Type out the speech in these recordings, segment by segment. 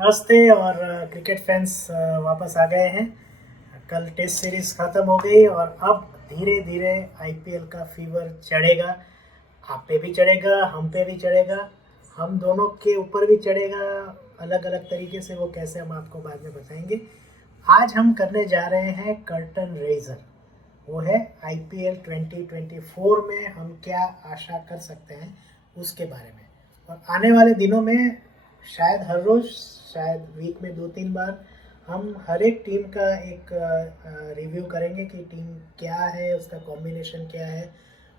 नमस्ते और cricket fans वापस आ गए हैं। कल टेस्ट सीरीज ख़त्म हो गई और अब धीरे धीरे आईपीएल का फीवर चढ़ेगा। आप पे भी चढ़ेगा, हम पे भी चढ़ेगा, हम दोनों के ऊपर भी चढ़ेगा। अलग अलग तरीके से वो कैसे हम आपको बाद में बताएंगे। आज हम करने जा रहे हैं कर्टन रेजर। वो है आईपीएल 2024 में हम क्या आशा कर सकते हैं उसके बारे में। और आने वाले दिनों में शायद हर रोज़, शायद वीक में 2-3 बार हम हर एक टीम का एक रिव्यू करेंगे कि टीम क्या है, उसका कॉम्बिनेशन क्या है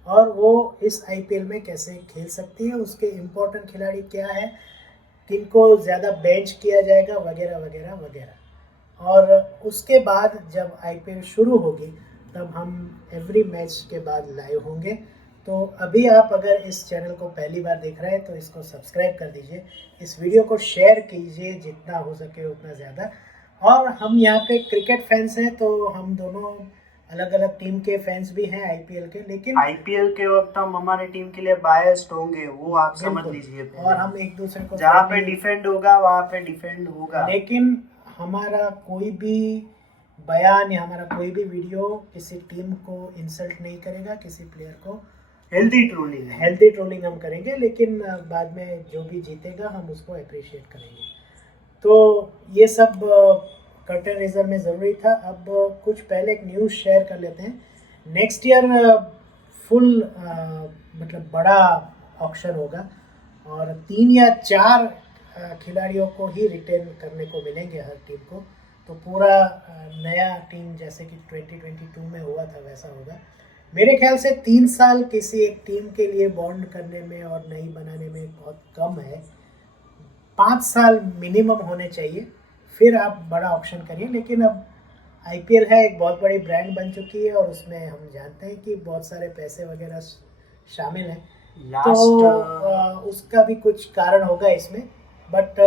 और वो इस आईपीएल में कैसे खेल सकती है, उसके इम्पोर्टेंट खिलाड़ी क्या है, किनको ज़्यादा बेंच किया जाएगा, वगैरह वगैरह वगैरह। और उसके बाद जब आईपीएल शुरू होगी तब हम एवरी मैच के बाद लाइव होंगे। तो अभी आप अगर इस चैनल को पहली बार देख रहे हैं तो इसको सब्सक्राइब कर दीजिए, इस वीडियो को शेयर कीजिए जितना हो सके उतना ज़्यादा। और हम यहाँ पे क्रिकेट फैंस हैं तो हम दोनों अलग अलग टीम के फैंस भी हैं आईपीएल के, लेकिन आईपीएल के वक्त हम हमारी टीम के लिए बायस्ड होंगे, वो आप समझ बिल्कुल, लीजिए। और हम एक दूसरे को जहाँ पे डिफेंड होगा वहाँ पे डिफेंड होगा, लेकिन हमारा कोई भी बयान या हमारा कोई भी वीडियो किसी टीम को इंसल्ट नहीं करेगा, किसी प्लेयर को। हेल्दी ट्रोलिंग हम करेंगे, लेकिन बाद में जो भी जीतेगा हम उसको अप्रिशिएट करेंगे। तो ये सब कर्टन रेजर में ज़रूरी था। अब कुछ पहले एक न्यूज़ शेयर कर लेते हैं। नेक्स्ट ईयर फुल मतलब बड़ा ऑक्शन होगा और 3 या 4 खिलाड़ियों को ही रिटेन करने को मिलेंगे हर टीम को। तो पूरा नया टीम जैसे कि 2022 में हुआ था वैसा होगा। मेरे ख्याल से 3 साल किसी एक टीम के लिए बॉन्ड करने में और नई बनाने में बहुत कम है। 5 साल मिनिमम होने चाहिए, फिर आप बड़ा ऑप्शन करिए। लेकिन अब आईपीएल है, एक बहुत बड़ी ब्रांड बन चुकी है और उसमें हम जानते हैं कि बहुत सारे पैसे वगैरह शामिल हैं। तो उसका भी कुछ कारण होगा इसमें, बट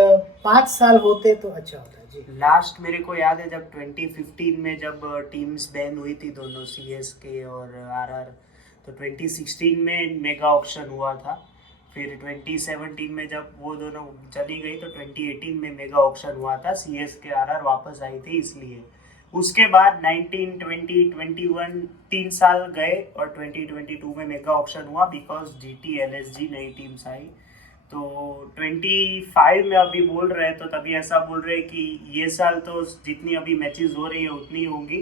5 साल होते तो अच्छा होता है जी। लास्ट मेरे को याद है जब 2015 में जब टीम्स बैन हुई थी दोनों, सीएसके और आरआर, तो 2016 में मेगा ऑक्शन हुआ था। फिर 2017 में जब वो दोनों चली गई तो 2018 में मेगा ऑक्शन हुआ था, सीएसके आरआर वापस आई थी इसलिए। उसके बाद 19, 20, 21 3 साल गए और 2022 में मेगा ऑक्शन हुआ बिकॉज जीटी एलएसजी नई टीम्स आई। तो 25 में अभी बोल रहे हैं, तो तभी ऐसा बोल रहे हैं कि ये साल तो जितनी अभी मैचेस हो रही है उतनी होंगी,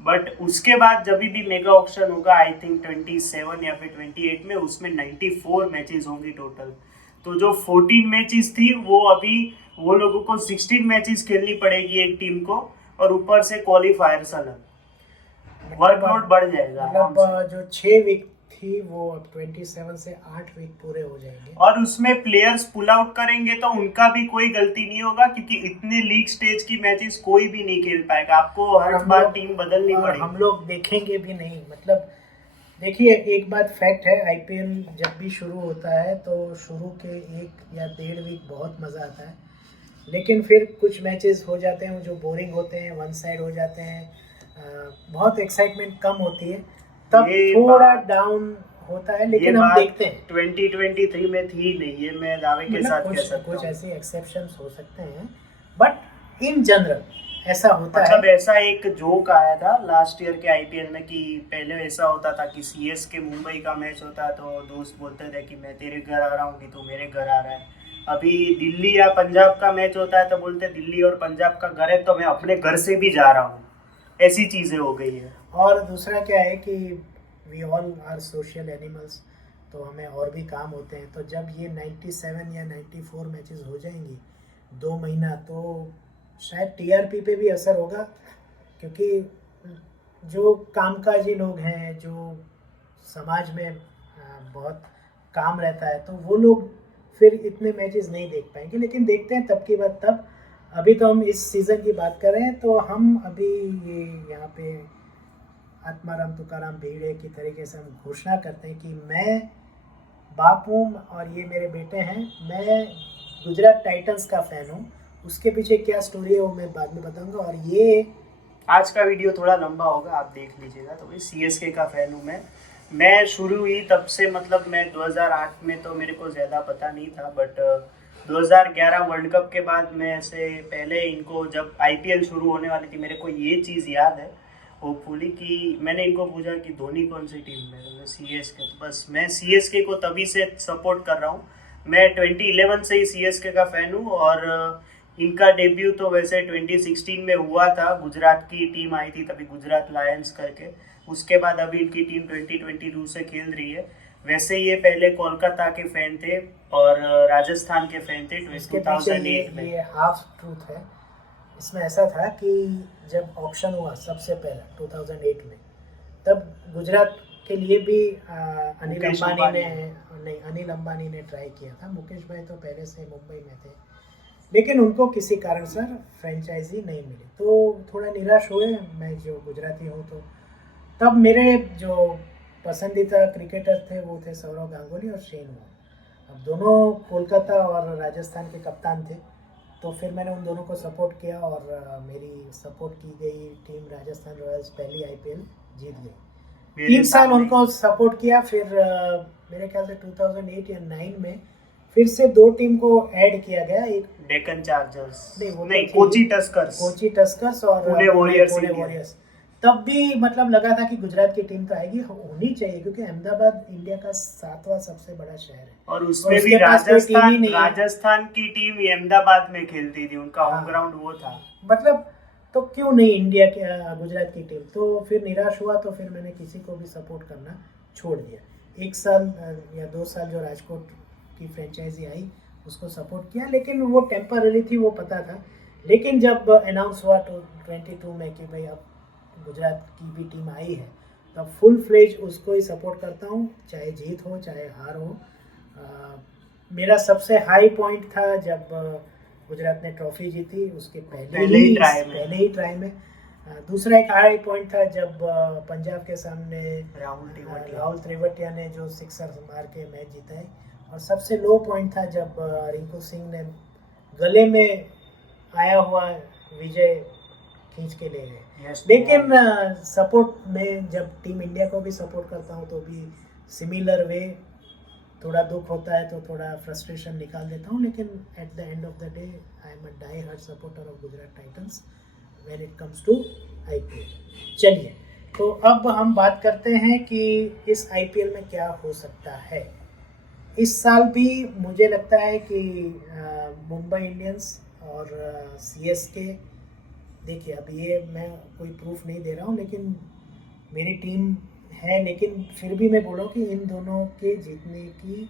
बट उसके बाद जब भी मेगा ऑक्शन होगा आई थिंक 27 या फिर 28 में, उसमें 94 मैचेस होंगी टोटल। तो जो 14 मैचेस थी वो अभी वो लोगों को 16 मैचेस खेलनी पड़ेगी एक टीम को, और ऊपर से क्वालिफायर्स अलग, वर्कलोड बढ़ जाएगा। मतलब जो 6 वीक थी वो अब 27 से 8 वीक पूरे हो जाएंगे। और उसमें प्लेयर्स पुल आउट करेंगे तो उनका भी कोई गलती नहीं होगा, क्योंकि इतने लीग स्टेज की मैचेस कोई भी नहीं खेल पाएगा, आपको हर बार टीम बदलनी पड़ेगी। हम लोग देखेंगे भी नहीं। मतलब देखिए, एक बात फैक्ट है, आईपीएल जब भी शुरू होता है तो शुरू के 1 या 1.5 वीक बहुत मज़ा आता है, लेकिन फिर कुछ मैचेस हो जाते हैं जो बोरिंग होते हैं, वन साइड हो जाते हैं, बहुत एक्साइटमेंट कम होती है, तब थोड़ा डाउन होता है। लेकिन हम देखते हैं 2023 में थी नहीं, ये मैं दावे के साथ कह सकता हूं। कुछ ऐसे एक्सेप्शंस हो सकते हैं, बट इन जनरल ऐसा होता है। मतलब ऐसा एक जोक आया था लास्ट ईयर के आईपीएल में कि पहले ऐसा होता था कि सीएसके मुंबई का मैच होता तो दोस्त बोलते थे कि मैं तेरे घर आ रहा हूँ कि तू मेरे घर आ रहा है। अभी दिल्ली या पंजाब का मैच होता है तो बोलते दिल्ली और पंजाब का घर है तो मैं अपने घर से भी जा रहा हूँ। ऐसी चीजें हो गई है। और दूसरा क्या है कि we all are social animals, तो हमें और भी काम होते हैं। तो जब ये 97 या 94 मैचेस हो जाएंगी 2 महीना, तो शायद टीआरपी पे भी असर होगा, क्योंकि जो कामकाजी लोग हैं, जो समाज में बहुत काम रहता है, तो वो लोग फिर इतने मैचेस नहीं देख पाएंगे। लेकिन देखते हैं तब की बात तब। अभी तो हम इस सीज़न की बात कर रहे हैं, तो हम अभी ये यहाँ पे आत्माराम तुकाराम भीड़े की तरीके से हम घोषणा करते हैं कि मैं बाप हूँ और ये मेरे बेटे हैं। मैं गुजरात टाइटंस का फ़ैन हूँ। उसके पीछे क्या स्टोरी है वो मैं बाद में बताऊंगा। और ये आज का वीडियो थोड़ा लंबा होगा, आप देख लीजिएगा। तो भाई सीएसके का फ़ैन हूँ मैं शुरू हुई तब से, मतलब मैं 2008 में तो मेरे को ज़्यादा पता नहीं था, बट 2011 वर्ल्ड कप के बाद मैं ऐसे पहले इनको जब आईपीएल शुरू होने वाली थी, मेरे को ये चीज़ याद है होपफुली कि मैंने इनको पूछा कि धोनी कौन सी टीम में, तो मैं सीएसके, तो बस मैं सीएसके को तभी से सपोर्ट कर रहा हूँ। मैं 2011 से ही सीएसके का फ़ैन हूँ और इनका डेब्यू तो वैसे 2016 में हुआ था, गुजरात की टीम आई थी तभी, गुजरात लायंस करके। उसके बाद अभी इनकी टीम 2022 से खेल रही है। वैसे ये पहले कोलकाता के फ़ैन थे और राजस्थान के फ़ैन थे इसके पीछे 2008 में। ये हाफ ट्रूथ है। इसमें ऐसा था कि जब ऑक्शन हुआ सबसे पहला 2008 में, तब गुजरात के लिए भी अनिल मुकेश अंबानी ने नहीं, अनिल अंबानी ने ट्राई किया था। मुकेश भाई तो पहले से मुंबई में थे, लेकिन उनको किसी कारण से फ्रेंचाइजी नहीं मिली, तो थोड़ा निराश हुए। मैं जो गुजराती हूँ, तो तब मेरे जो पसंदीदा क्रिकेटर थे वो थे सौरव गांगुली और शेन वॉर्न। अब दोनों कोलकाता और राजस्थान के कप्तान थे, तो फिर मैंने उन दोनों को सपोर्ट किया और मेरी सपोर्ट की गई टीम राजस्थान रॉयल्स पहली आईपीएल जीत गई। 3 साल उनको सपोर्ट किया, फिर मेरे ख्याल से 2008 या 9 में फिर से 2 टीम को ऐड किया गया। एक डेक्कन चार्जर्स नहीं, कोची टस्कर्स और पुणे वॉरियर्स। तब भी मतलब लगा था कि गुजरात की टीम तो आएगी, होनी चाहिए, क्योंकि अहमदाबाद इंडिया का 7वां सबसे बड़ा शहर है और उसमें भी राजस्थान की टीम अहमदाबाद में खेलती थी, उनका होम ग्राउंड वो था। मतलब तो क्यों नहीं इंडिया के गुजरात की टीम। तो फिर निराश हुआ, तो फिर मैंने किसी को भी सपोर्ट करना छोड़ दिया। 1 साल या 2 साल जो राजकोट की फ्रेंचाइजी आई उसको सपोर्ट किया, लेकिन वो टेम्पररी थी, वो पता था। लेकिन जब अनाउंस हुआ 22 में कि भाई अब गुजरात की भी टीम आई है, तब फुल फ्लेज उसको ही सपोर्ट करता हूँ, चाहे जीत हो चाहे हार हो। मेरा सबसे हाई पॉइंट था जब गुजरात ने ट्रॉफी जीती, उसके पहले ही ट्राई में। दूसरा एक हाई पॉइंट था जब पंजाब के सामने राहुल त्रिवटिया ने जो सिक्सर मार के मैच जीता है। और सबसे लो पॉइंट था जब रिंकू सिंह ने गले में आया हुआ विजय खींच के ले गए। लेकिन सपोर्ट में जब टीम इंडिया को भी सपोर्ट करता हूँ तो भी सिमिलर वे, थोड़ा दुख होता है तो थोड़ा फ्रस्ट्रेशन निकाल देता हूँ, लेकिन at the end of the day I am a die hard supporter of Gujarat Titans when it comes to IPL. चलिए, तो अब हम बात करते हैं कि इस आईपीएल में क्या हो सकता है। इस साल भी मुझे लगता है कि मुंबई इंडियंस और सीएसके, देखिए अब ये मैं कोई प्रूफ नहीं दे रहा हूँ, लेकिन मेरी टीम है, लेकिन फिर भी मैं बोल रहा हूँ कि इन दोनों के जीतने की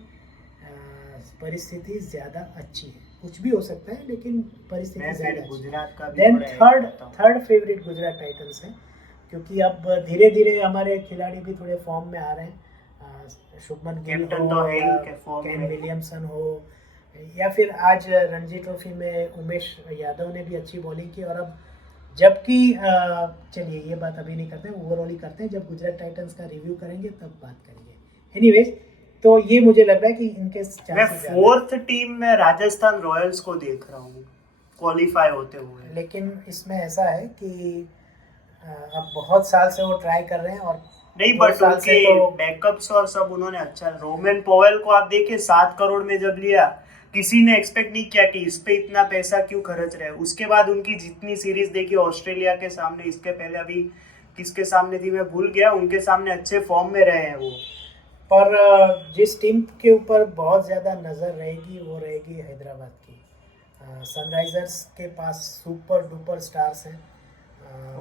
परिस्थिति ज़्यादा अच्छी है। कुछ भी हो सकता है, लेकिन परिस्थिति ज़्यादा अच्छी। Then third favourite Gujarat Titans है, क्योंकि अब धीरे धीरे हमारे खिलाड़ी भी थोड़े फॉर्म में आ रहे हैं। शुभमन गिल हो, केन विलियमसन हो, या फिर आज रणजी ट्रॉफी में उमेश यादव ने भी अच्छी बॉलिंग की। और अब जबकि चलिए ये बात अभी नहीं करते हैं, ओवरऑल ही करते हैं, जब गुजरात टाइटंस का रिव्यू करेंगे तब बात करेंगे। एनीवेज, तो ये मुझे लग रहा है कि इनके मैं 4th टीम में राजस्थान रॉयल्स को देख रहा हूँ क्वालिफाई होते हुए। लेकिन इसमें ऐसा है कि अब बहुत साल से वो ट्राई कर रहे हैं और नहीं, बट उनके तो बैकअप्स और सब उन्होंने अच्छा। रोमन पोवेल को आप देखिए 7 करोड़ में जब लिया, किसी ने एक्सपेक्ट नहीं किया कि इस पे इतना पैसा क्यों खर्च रहे। उसके बाद उनकी जितनी सीरीज देखी ऑस्ट्रेलिया के सामने, इसके पहले अभी किसके सामने थी मैं भूल गया, उनके सामने अच्छे फॉर्म में रहे हैं वो। पर जिस टीम के ऊपर बहुत ज़्यादा नज़र रहेगी वो रहेगी हैदराबाद की। सनराइजर्स के पास सुपर डुपर स्टार्स हैं।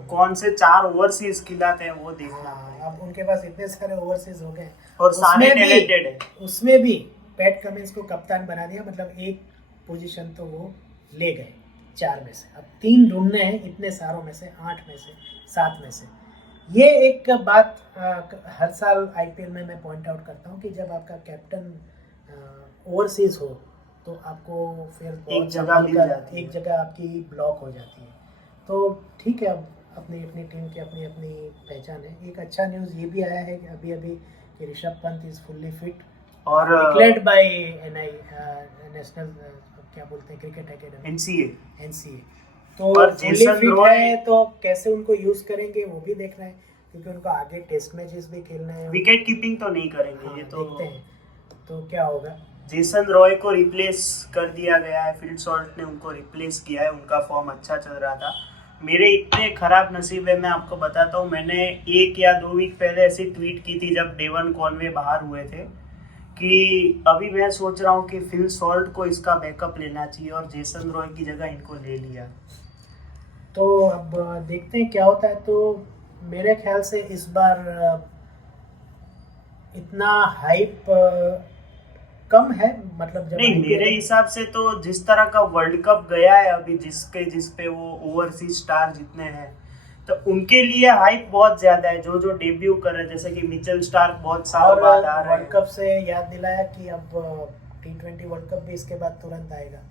कौन से 4 ओवरसीज खिलाते हैं वो देखना। अब उनके पास इतने सारे ओवरसीज हो गए और सारे टैलेंटेड है। उसमें भी पैट कमिंस को कप्तान बना दिया, मतलब एक पोजीशन तो वो ले गए 4 में से। अब 3 ढूंढने हैं इतने सारों में से, 8 में से, 7 में से। ये एक बात हर साल आईपीएल में मैं पॉइंट आउट करता हूँ कि जब आपका कैप्टन ओवरसीज हो तो आपको फिर एक जगह आपकी ब्लॉक हो जाती है। तो ठीक है, अब अपनी अपनी टीम की अपनी अपनी पहचान है। एक अच्छा न्यूज़ ये भी आया है कि अभी कि Rishabh Pant is fully fit और डिक्लेयर्ड बाय एनआई, नेशनल क्या बोलते हैं, क्रिकेट एकेडमी, एनसीए। तो फुल्ली फिट है, तो कैसे उनको यूज करेंगे वो भी देखना है, क्योंकि उनको आगे टेस्ट मैचेस भी खेलने हैं। विकेट कीपिंग तो नहीं करेंगे, ये तो देखते हैं तो क्या होगा। जेसन रॉय को रिप्लेस कर दिया गया है, फिल सॉल्ट ने उनको रिप्लेस किया है, उनका फॉर्म अच्छा चल रहा था। मेरे इतने खराब नसीब है, मैं आपको बताता हूँ, मैंने 1 या 2 वीक पहले ऐसी ट्वीट की थी जब डेवन कॉनवे बाहर हुए थे कि अभी मैं सोच रहा हूँ कि फिल सॉल्ट को इसका बैकअप लेना चाहिए और जेसन रॉय की जगह इनको ले लिया। तो अब देखते हैं क्या होता है। तो मेरे ख्याल से इस बार इतना हाइप कम है, मतलब जब नहीं, मेरे हिसाब से तो जिस तरह का वर्ल्ड कप गया है अभी, जिसपे वो ओवरसीज स्टार जितने हैं, तो उनके लिए हाइप बहुत ज्यादा है। जो डेब्यू कर रहे हैं, जैसे कि मिचेल स्टार्क बहुत सालों बाद आ रहे वर्ल्ड हैं। कप से याद दिलाया कि अब T20 वर्ल्ड कप भी इसके बाद तुरंत आएगा,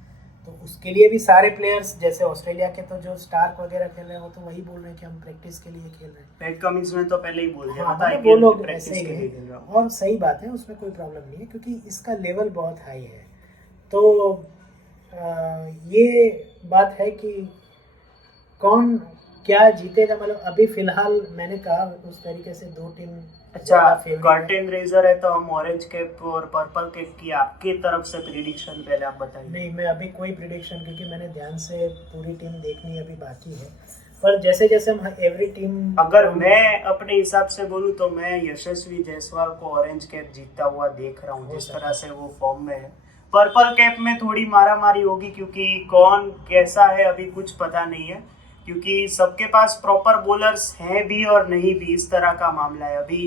तो उसके लिए भी सारे प्लेयर्स, जैसे ऑस्ट्रेलिया के तो जो स्टार्क वगैरह खेल रहे हैं वो तो वही बोल रहे हैं कि हम प्रैक्टिस के लिए खेल रहे हैं। पैट कमिंस ने तो पहले ही बोल दिया हाँ, था मतलब वो लोग प्रैक्टिस ऐसे ही के लिए हैं, खेल रहा हूँ। और सही बात है, उसमें कोई प्रॉब्लम नहीं है क्योंकि इसका लेवल बहुत हाई है। तो ये बात है कि कौन क्या जीतेगा, मतलब अभी फिलहाल मैंने कहा उस तरीके से 2 टीम अच्छा, फेवरेट कर्टेन रेजर है तो हम ऑरेंज कैप और पर्पल कैप की आपकी तरफ से प्रिडिक्शन पहले आप बताइए। नहीं, मैं अभी कोई प्रिडिक्शन, क्योंकि मैंने ध्यान से पूरी टीम देखनी अभी बाकी है, पर जैसे जैसे हम एवरी टीम, अगर मैं अपने हिसाब से बोलूँ तो मैं यशस्वी जायसवाल को ऑरेंज कैप जीतता हुआ देख रहा हूँ, जिस तरह से वो फॉर्म में है। पर्पल कैप में थोड़ी मारामारी होगी क्योंकि कौन कैसा है अभी कुछ पता नहीं है, क्योंकि सबके पास प्रॉपर बॉलर्स हैं भी और नहीं भी, इस तरह का मामला है। अभी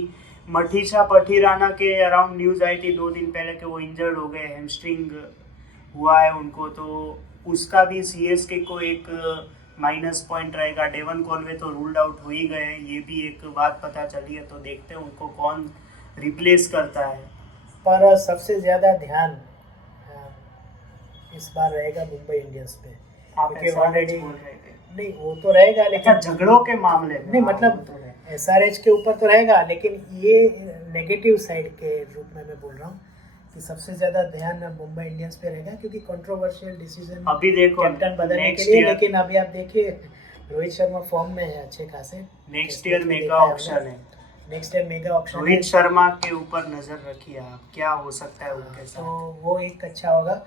मठीशा पठीराना के अराउंड न्यूज आई थी 2 दिन पहले कि वो इंजर्ड हो गए, हैमस्ट्रिंग हुआ है उनको, तो उसका भी सीएसके को एक माइनस पॉइंट रहेगा। डेवन कॉनवे तो रूल्ड आउट हो ही गए हैं, ये भी एक बात पता चली है, तो देखते हैं उनको कौन रिप्लेस करता है। पर सबसे ज़्यादा ध्यान इस बार रहेगा मुंबई इंडियंस पे, क्योंकि ऑलरेडी नहीं, वो तो रहेगा लेकिन झगड़ों के मामले में नहीं, मतलब SRH के ऊपर तो रहेगा, लेकिन ये नेगेटिव साइड के रूप में मैं बोल रहा हूँ कि सबसे ज्यादा ध्यान मुंबई इंडियंस पे रहेगा, क्योंकि कंट्रोवर्शियल डिसीजन अभी देखो कैप्टन बदलने के लिए। लेकिन अभी आप देखिए रोहित शर्मा फॉर्म में है अच्छे खासे, नेक्स्ट ईयर मेगा ऑप्शन है, next year mega option Rohit Sharma के ऊपर नजर रखिए आप, क्या हो सकता है उनके साथ, तो वो एक अच्छा होगा।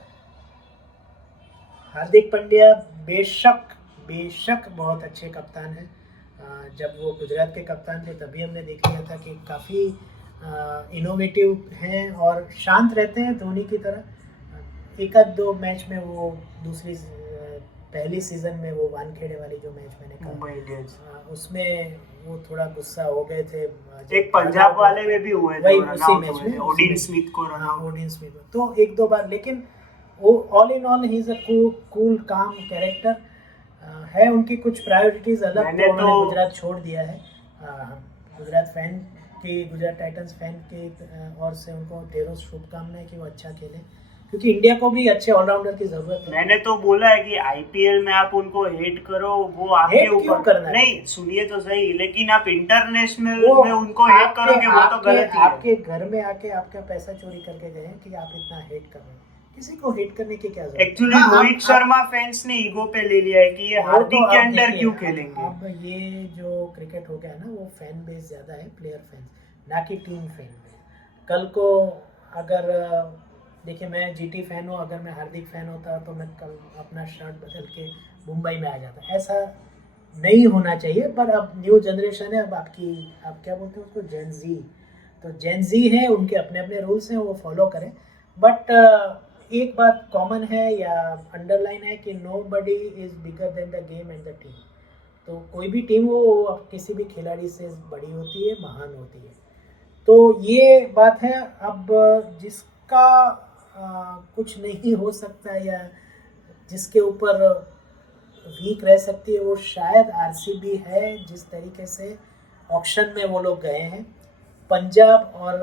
हार्दिक पांड्या बेशक बहुत अच्छे कप्तान हैं। जब वो गुजरात के कप्तान थे तभी हमने देख लिया था कि काफ़ी इनोवेटिव हैं और शांत रहते हैं धोनी की तरह। 1-2 मैच में वो पहली सीज़न में वो वानखेड़े वाली जो मैच मैंने कहा मुंबई इंडियंस, उसमें वो थोड़ा गुस्सा हो गए थे। एक पंजाब वाले में भी हुए थे, उसी मैच में ओडिन स्मिथ को रन आउट, ओडिन स्मिथ तो 1-2 बार, लेकिन वो all in all he is a cool काम कैरेक्टर है। उनकी कुछ प्रायोरिटीज अलग, तो उन्होंने गुजरात छोड़ दिया है। गुजरात टाइटंस फैन की ओर से उनको ढेरों शुभकामनाएं कि वो अच्छा खेले, क्योंकि इंडिया को भी अच्छे ऑलराउंडर की जरूरत है। मैंने तो बोला है कि आईपीएल में आप उनको हेट करो, वो आपके ऊपर करना नहीं, सुनिए तो सही, लेकिन आप इंटरनेशनल में उनको हेट करोगे वो तो गलत है। आपके घर में आके आपका पैसा चोरी करके गए कि आप इतना हेट कर रहे हैं, किसी को हेट करने की क्या जरूरत है। एक्चुअली रोहित शर्मा फैंस ने ईगो पे ले लिया है कि ये हार्दिक के अंडर क्यों खेलेंगे। अब ये जो क्रिकेट हो गया ना, वो फैन बेस ज्यादा है, प्लेयर फैन ना कि टीम फैन में। कल को अगर देखिए, मैं जीटी फैन हूँ, अगर मैं हार्दिक फैन होता तो मैं कल अपना शर्ट बदल के मुंबई में आ जाता। ऐसा नहीं होना चाहिए, पर अब न्यू जनरेशन है, अब आप क्या बोलते हैं उसको, जेन जी, तो जेन जी है, उनके अपने अपने रूल्स हैं, वो फॉलो करें। बट एक बात कॉमन है या अंडरलाइन है कि nobody is bigger than the game and the team. तो कोई भी टीम हो किसी भी खिलाड़ी से बड़ी होती है, महान होती है। तो ये बात है। अब जिसका कुछ नहीं हो सकता या जिसके ऊपर वीक रह सकती है, वो शायद आरसीबी है। जिस तरीके से ऑक्शन में वो लोग गए हैं, पंजाब और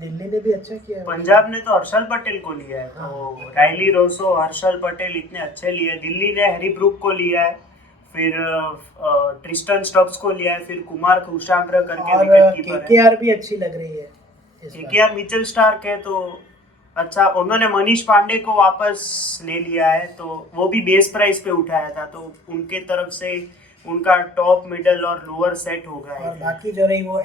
दिल्ली ने भी अच्छा किया है। पंजाब ने तो हर्षल पटेल को लिया है, तो राइली रोसो, हर्षल पटेल इतने अच्छे लिए। दिल्ली ने हैरी ब्रूक को लिया है, फिर ट्रिस्टन स्टब्स को लिया है, फिर कुमार कुशाग्र करके विकेट कीपर है। केकेआर भी अच्छी लग रही है। केकेआर मिचेल स्टार्क है, तो अच्छा, उन्होंने मनीष पांडे को वापस ले लिया है, तो वो भी बेस प्राइस पे उठाया था, तो उनके तरफ से उनका टॉप, मिडल और लोअर सेट होगा। और बाकी जो रही वो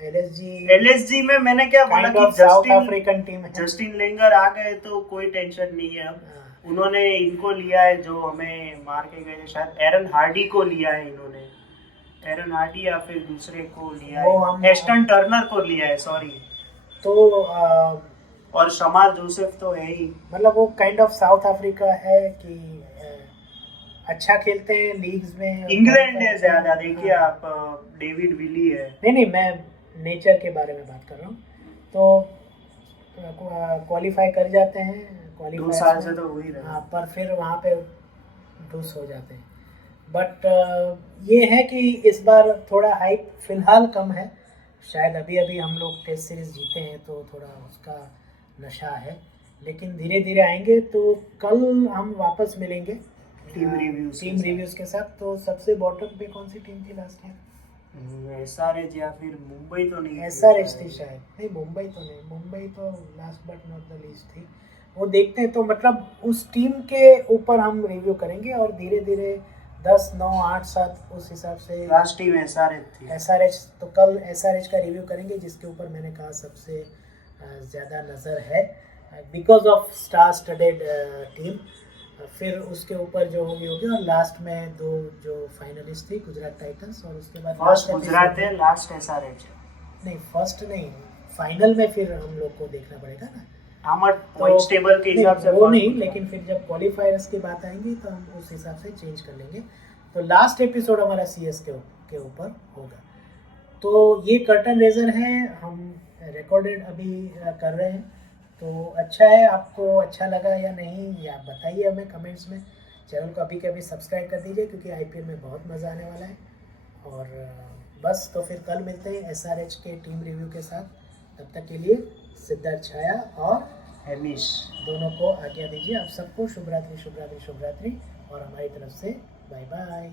एलएसजी में मैंने क्या बोला काइंड कि ऑफ साउथ अफ्रीकन टीम है। जस्टिन लेंगर आ गए तो कोई टेंशन नहीं है अब। हाँ। उन्होंने इनको लिया है जो हमें मार के गए थे, शायद एरन हार्डी को लिया है इन्होंने, एरन हार्डी या फिर दूसरे को लिया वो है, हम- एस्टन टर्नर को लिया है, सॉरी। तो और शमार जोसेफ तो है ही। मतलब वो काइंड ऑफ साउथ अफ्रीका है कि अच्छा खेलते हैं लीग्स में। इंग्लैंड है ज्यादा, देखिए हाँ। आप, डेविड विली है। नहीं, मैं नेचर के बारे में बात कर रहा हूँ। तो क्वालिफाई कर जाते हैं, 2 क्वालिफाई साल से तो हो ही रहा हाँ, पर फिर वहाँ पे लूज हो जाते हैं। बट ये है कि इस बार थोड़ा हाइप फिलहाल कम है। शायद अभी अभी हम लोग टेस्ट सीरीज जीते हैं तो थोड़ा उसका नशा है, लेकिन धीरे धीरे आएंगे। तो कल हम वापस मिलेंगे टीम रिव्यूज के साथ। तो सबसे बॉटम पे कौन सी टीम थी लास्ट ईयर? एसआरएच या फिर मुंबई तो नहीं, एसआरएच थी शायद। नहीं, मुंबई तो नहीं, मुंबई तो last but not the least थी। वो देखते हैं। तो मतलब उस टीम के ऊपर हम रिव्यू करेंगे और धीरे धीरे 10, 9, 8, 7 उस हिसाब से। लास्ट टीम एसआरएच थी। एसआरएच, तो कल एसआरएच का रिव्यू करेंगे, जिसके ऊपर मैंने कहा सबसे ज़्यादा नज़र है because of star studded team. फिर उसके ऊपर जो होगी और लास्ट में 2 जो फाइनलिस्ट थी, गुजरात टाइटंस, और उसके बाद फर्स्ट गुजरात है, लास्ट एसआरएच है। नहीं, फर्स्ट नहीं, फाइनल में फिर हम लोग को देखना पड़ेगा ना। हम पॉइंट्स टेबल के हिसाब से वो नहीं, लेकिन फिर जब क्वालिफायर्स की बात आएंगी तो हम उस हिसाब से चेंज कर लेंगे। तो लास्ट एपिसोड हमारा सीएस के ऊपर होगा। तो ये कर्टन रेजर है, हम रिकॉर्डेड अभी कर रहे हैं। तो अच्छा है, आपको अच्छा लगा या नहीं, या बताइए हमें कमेंट्स में। चैनल को अभी के अभी सब्सक्राइब कर दीजिए, क्योंकि आईपीएल में बहुत मज़ा आने वाला है। और बस, तो फिर कल मिलते हैं एसआरएच के टीम रिव्यू के साथ। तब तक के लिए सिद्धार्थ छाया और हेमिश दोनों को आज्ञा दीजिए। आप सबको शुभ रात्रि, शुभ रात्रि, शुभ रात्रि, और हमारी तरफ से बाय बाय।